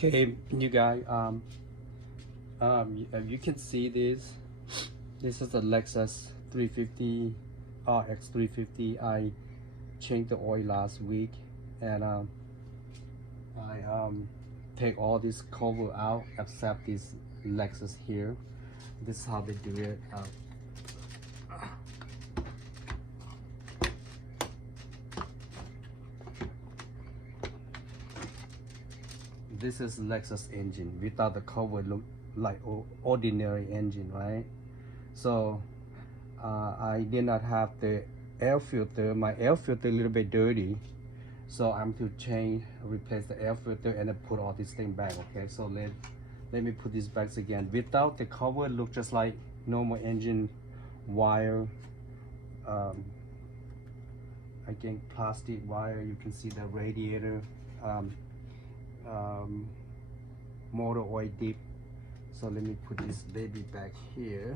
Okay, you guys, you can see this. This is the Lexus 350 RX350. I changed the oil last week, and I take all this cover out except this Lexus here. This is how they do it. This is Lexus engine without the cover, look like ordinary engine, right? So I did not have the air filter. My air filter a little bit dirty, so I'm to replace the air filter and then put all this thing back. Okay, so let me put these back again. Without the cover, look just like normal engine wire. Again, plastic wire. You can see the radiator. Motor oil dip. So let me put this baby back here.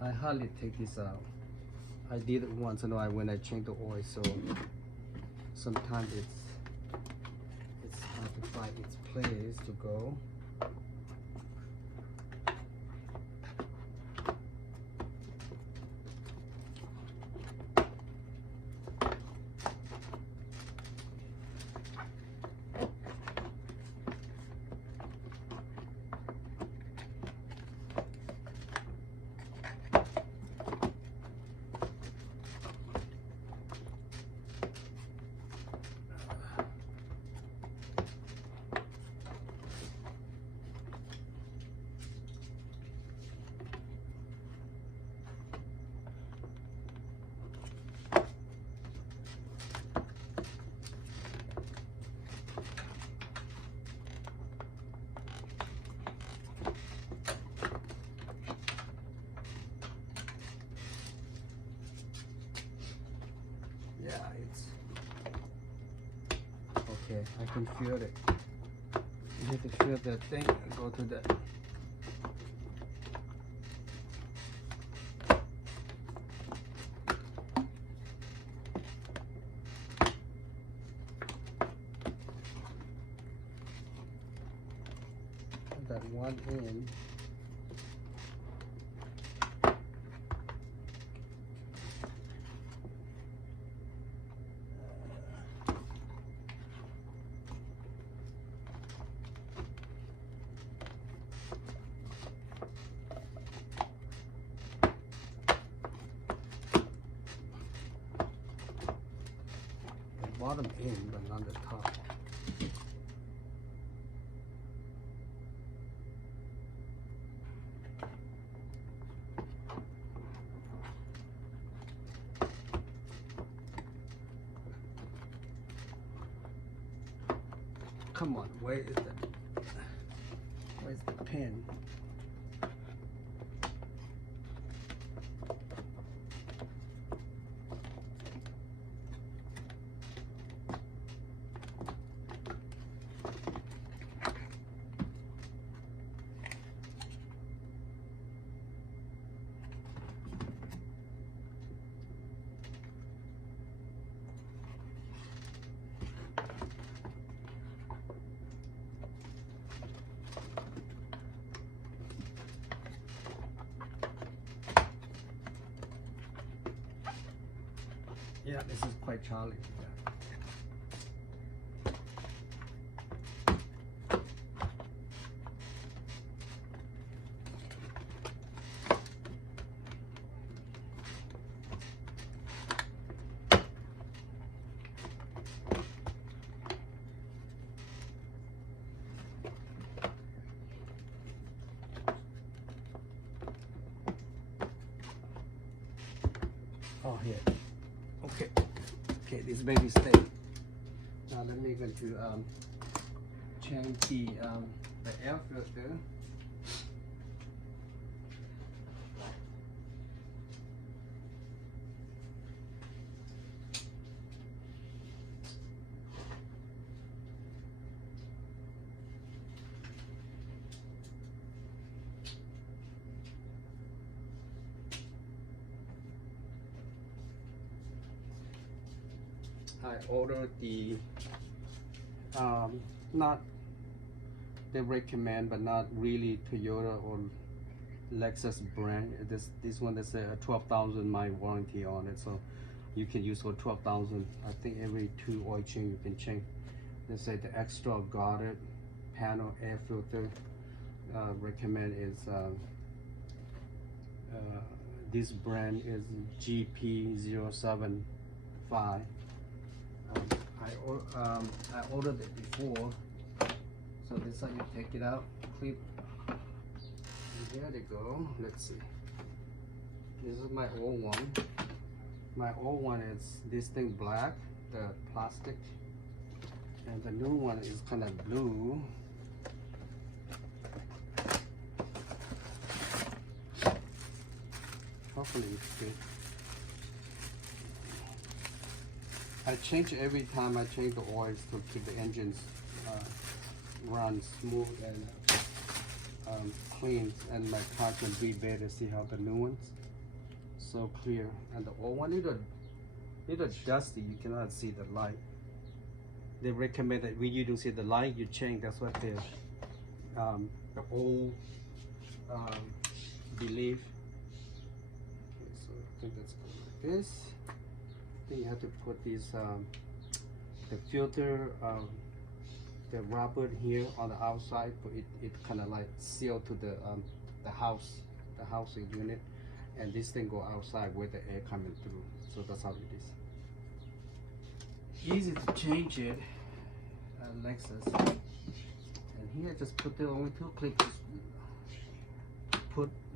I hardly take this out. I did it once in a while when I change the oil, so sometimes it's hard to find its place to go. Yeah, it's okay. I can feel it. You have to feel that thing and go to that. That one in. Bottom in, but not the top. Come on, where's the pin? Yeah, this is quite challenging. Oh, here. Okay. Okay, this baby stay. Now let me go to change the air filter. I ordered the not they recommend, but not really Toyota or Lexus brand. This one is a 12,000 mile warranty on it, so you can use for 12,000. I think every 2 oil change you can change. They say the extra guarded panel air filter recommend is this brand is GP075. I ordered it before, so this is how you take it out, clip. And there they go. Let's see. This is my old one. My old one is this thing black, the plastic, and the new one is kind of blue. Hopefully it's good. I change every time I change the oils to keep the engines run smooth and clean, and my car can breathe better. See how the new ones so clear, and the old one little dusty. You cannot see the light. They recommend that when you don't see the light, you change. That's what the old belief. Okay, so I think that's good like this. Then you have to put this the filter, the rubber here on the outside, but it kind of like seal to the housing unit, and this thing go outside where the air coming through. So that's how it is. Easy to change it, Lexus. And here, just put the only 2 clicks.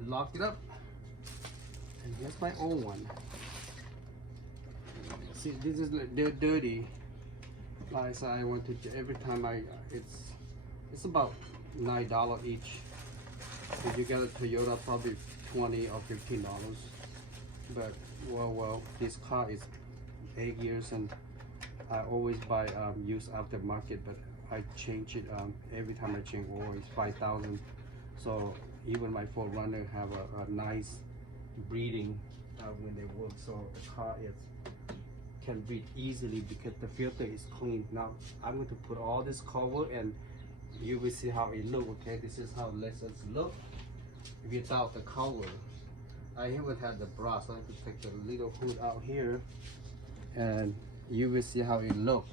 Lock it up. And here's my old one. See, this is they're dirty. Like I said, I want to every time it's about $9 each. If you get a Toyota, probably $20 or $15. But well, this car is 8 years, and I always buy used aftermarket, but I change it every time I change oil. It's 5,000. So even my 4Runner have a nice breathing when they work. So the car can breathe easily because the filter is clean. Now I'm going to put all this cover, and you will see how it look. Okay, this is how Lexus look without the cover. I haven't had the brush, so I have to take the little hood out here, and you will see how it look.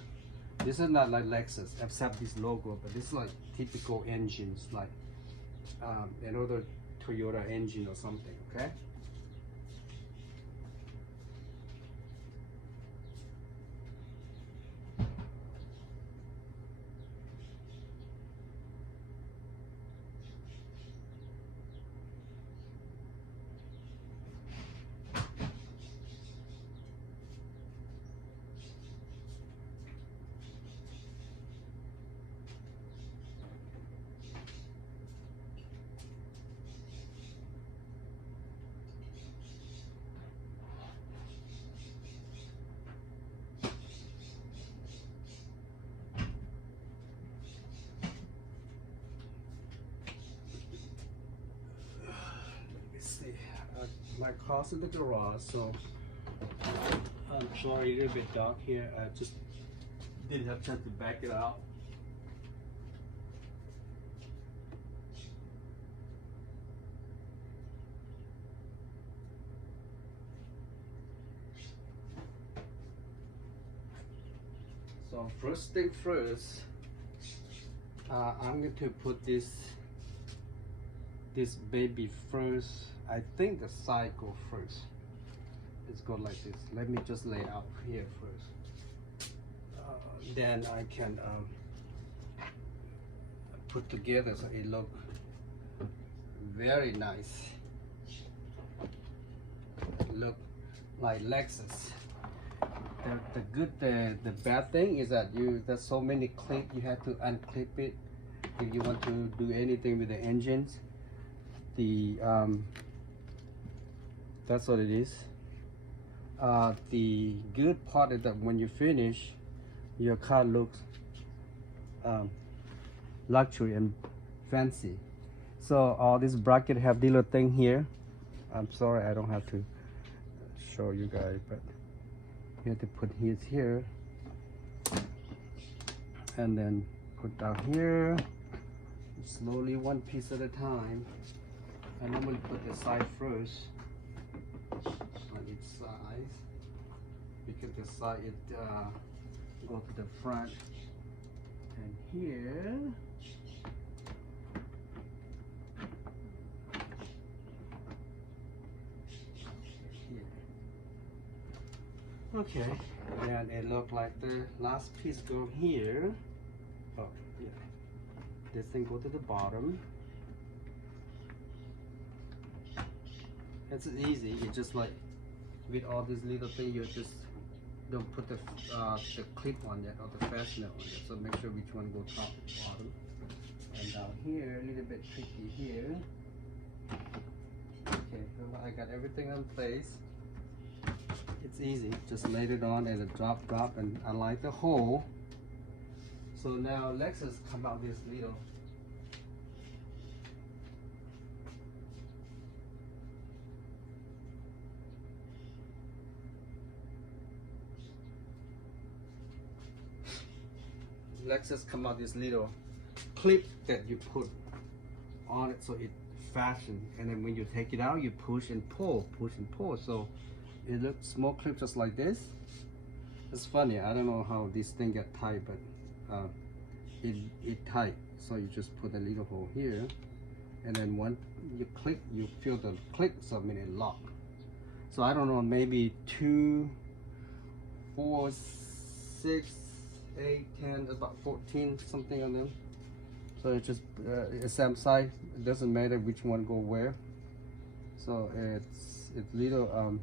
This is not like Lexus except this logo, but this is like typical engines, like another Toyota engine or something. Okay. My car's in the garage, so I'm sorry, a little bit dark here. I just didn't have time to back it out. So first thing first, I'm going to put this baby first. I think the side go first. Let's go like this. Let me just lay out here first. Then I can put together so it look very nice. Look like Lexus. The bad thing is that there's so many clips, you have to unclip it if you want to do anything with the engines. That's what it is. The good part is that when you finish, your car looks luxury and fancy. So all this bracket have the little thing here. I'm sorry I don't have to show you guys, but you have to put his here. and then put down here slowly, one piece at a time. I normally put the side first on each side because the side it go to the front, and here okay, and it look like the last piece go here. Oh yeah, this thing go to the bottom. It's easy. It's just like with all these little things, you just don't put the clip on it or the fastener on it. So make sure which one go top and bottom. And down here, a little bit tricky here. Okay, so I got everything in place. It's easy. Just laid it on and a drop, and I like the hole. So now Lexus come out this little. Lexus come out this little clip that you put on it so it fashion, and then when you take it out you push and pull, so it looks small clip just like this. It's funny, I don't know how this thing get tight, but it tight, so you just put a little hole here, and then when you click you feel the click, so I mean it lock. So I don't know, maybe 2, 4, 6, 8, 10, about 14 something on them. So it's just same size. It doesn't matter which one go where. So it's little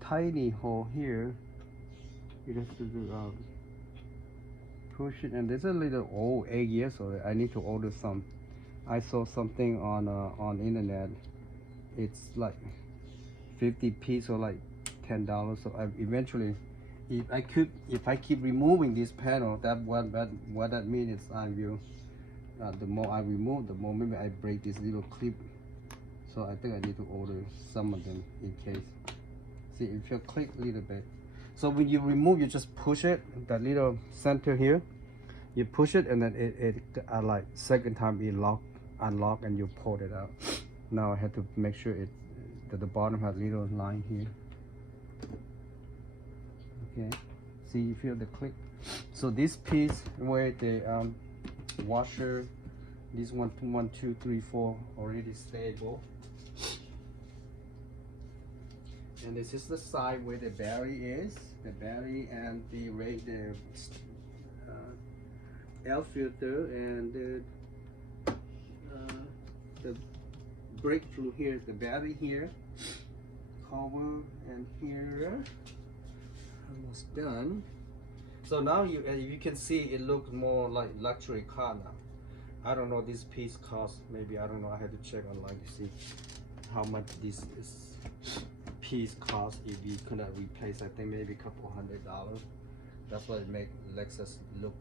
tiny hole here. You have to do push it, and there's a little old 8 years old. I need to order some. I saw something on internet. It's like 50 piece or like $10. So I eventually, if I keep removing this panel, what that means is I will the more I remove, the more maybe I break this little clip. So I think I need to order some of them in case. See, if you click a little bit, so when you remove, you just push it, that little center here, you push it, and then it like second time it unlock, and you pull it out. Now I have to make sure that the bottom has little line here. Okay, see, you feel the click. So this piece where the washer, this 1, 2, 3, 4 already stable, and this is the side where the battery is, the battery and the air filter, and the brake fluid here, the battery here, cover, and here. Almost done. So now you can see it looks more like luxury car now. I don't know, this piece cost maybe, I don't know, I had to check online to see how much this piece cost if you could replace. I think maybe a couple $100. That's what it make Lexus look,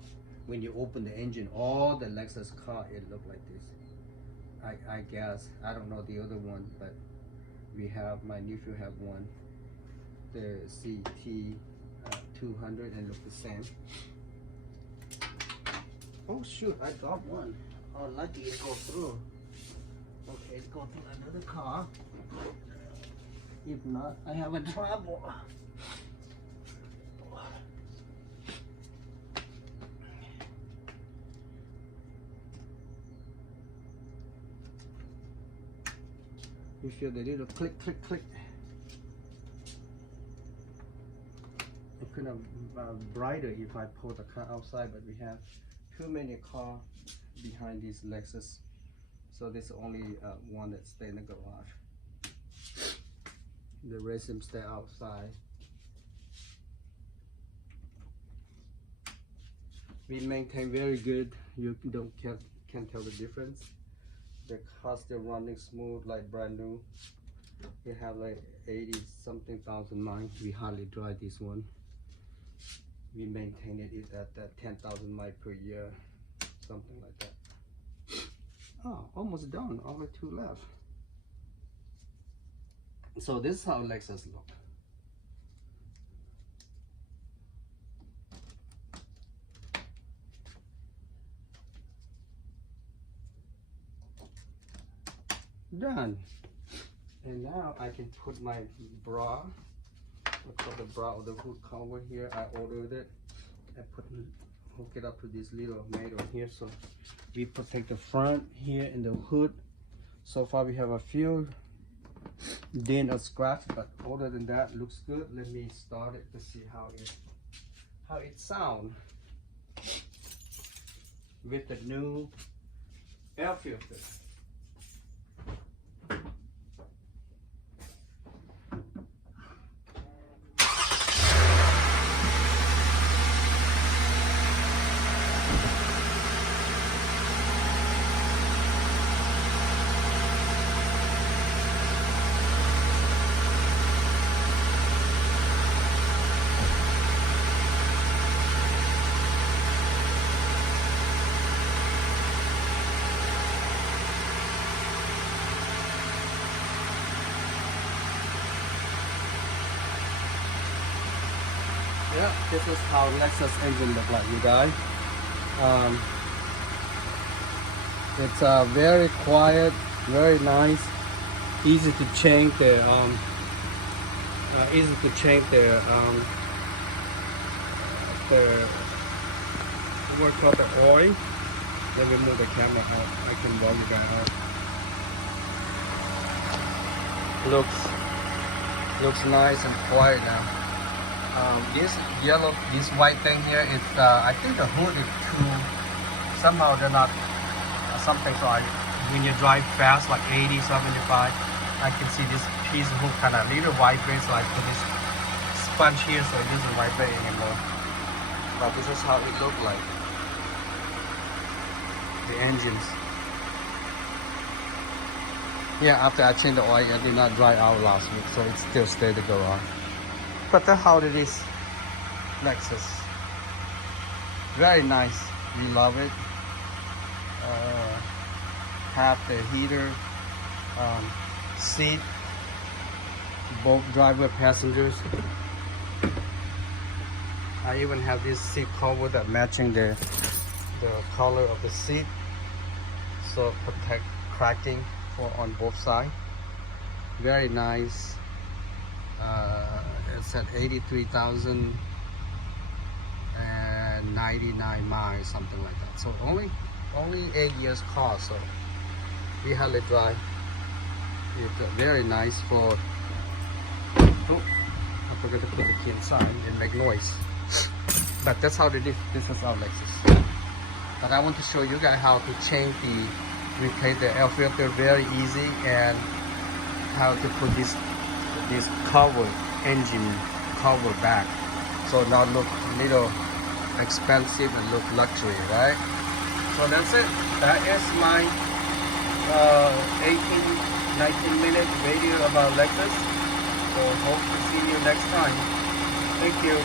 when you open the engine, all the Lexus car, it look like this. I guess, I don't know the other one, but we have, my nephew have one, the CT 200, and look the same. Oh shoot, I got one. Oh, lucky it go through. Okay, it go through another car. If not, I have a trouble. You feel the little click, click, click. It could have brighter if I pull the car outside, but we have too many cars behind this Lexus, so there's only one that stay in the garage. The rest of them stay outside. We maintain very good. You can't tell the difference. The car still running smooth like brand new. We have like 80 something thousand miles. We hardly drive this one. We maintain it at 10,000 miles per year, something like that. Oh, almost done. Only 2 left. So this is how Lexus look. Done. And now I can put my bra. Look for the bra or the hood cover here. I ordered it. I hook it up to this little metal here, so we protect the front here in the hood. So far we have a few dent or scratch, but other than that looks good. Let me start it to see how it sounds with the new air filter. Yeah, this is how Lexus engine look like, you guys. It's very quiet, very nice, easy to change the what called the oil. Let me move the camera out. I can walk you guys out. Looks nice and quiet now. This white thing here, it's I think the hood is too, somehow they're not something, so when you drive fast like 80, 75, I can see this piece of hood kind of little vibrate, so I put this sponge here so it doesn't vibrate anymore. But this is how it looks like, the engines. Yeah, after I changed the oil, I did not dry out last week, so it still stayed the garage. But that's how it is, Lexus. Very nice, we love it. Have the heater, seat, both driver passengers. I even have this seat cover that matching the color of the seat, so protect cracking on both sides. Very nice. It's at 83,099 miles, something like that. So only 8 years car, so we hardly drive. It's very nice for. Oh, I forgot to put the key inside and make noise. But that's how this is our Lexus. But I want to show you guys how to change replace the air filter very easy, and how to put this cover, engine cover back, so now look a little expensive and look luxury, right? So that's it. That is my 18-19 minute video about Lexus. So hope to see you next time. Thank you.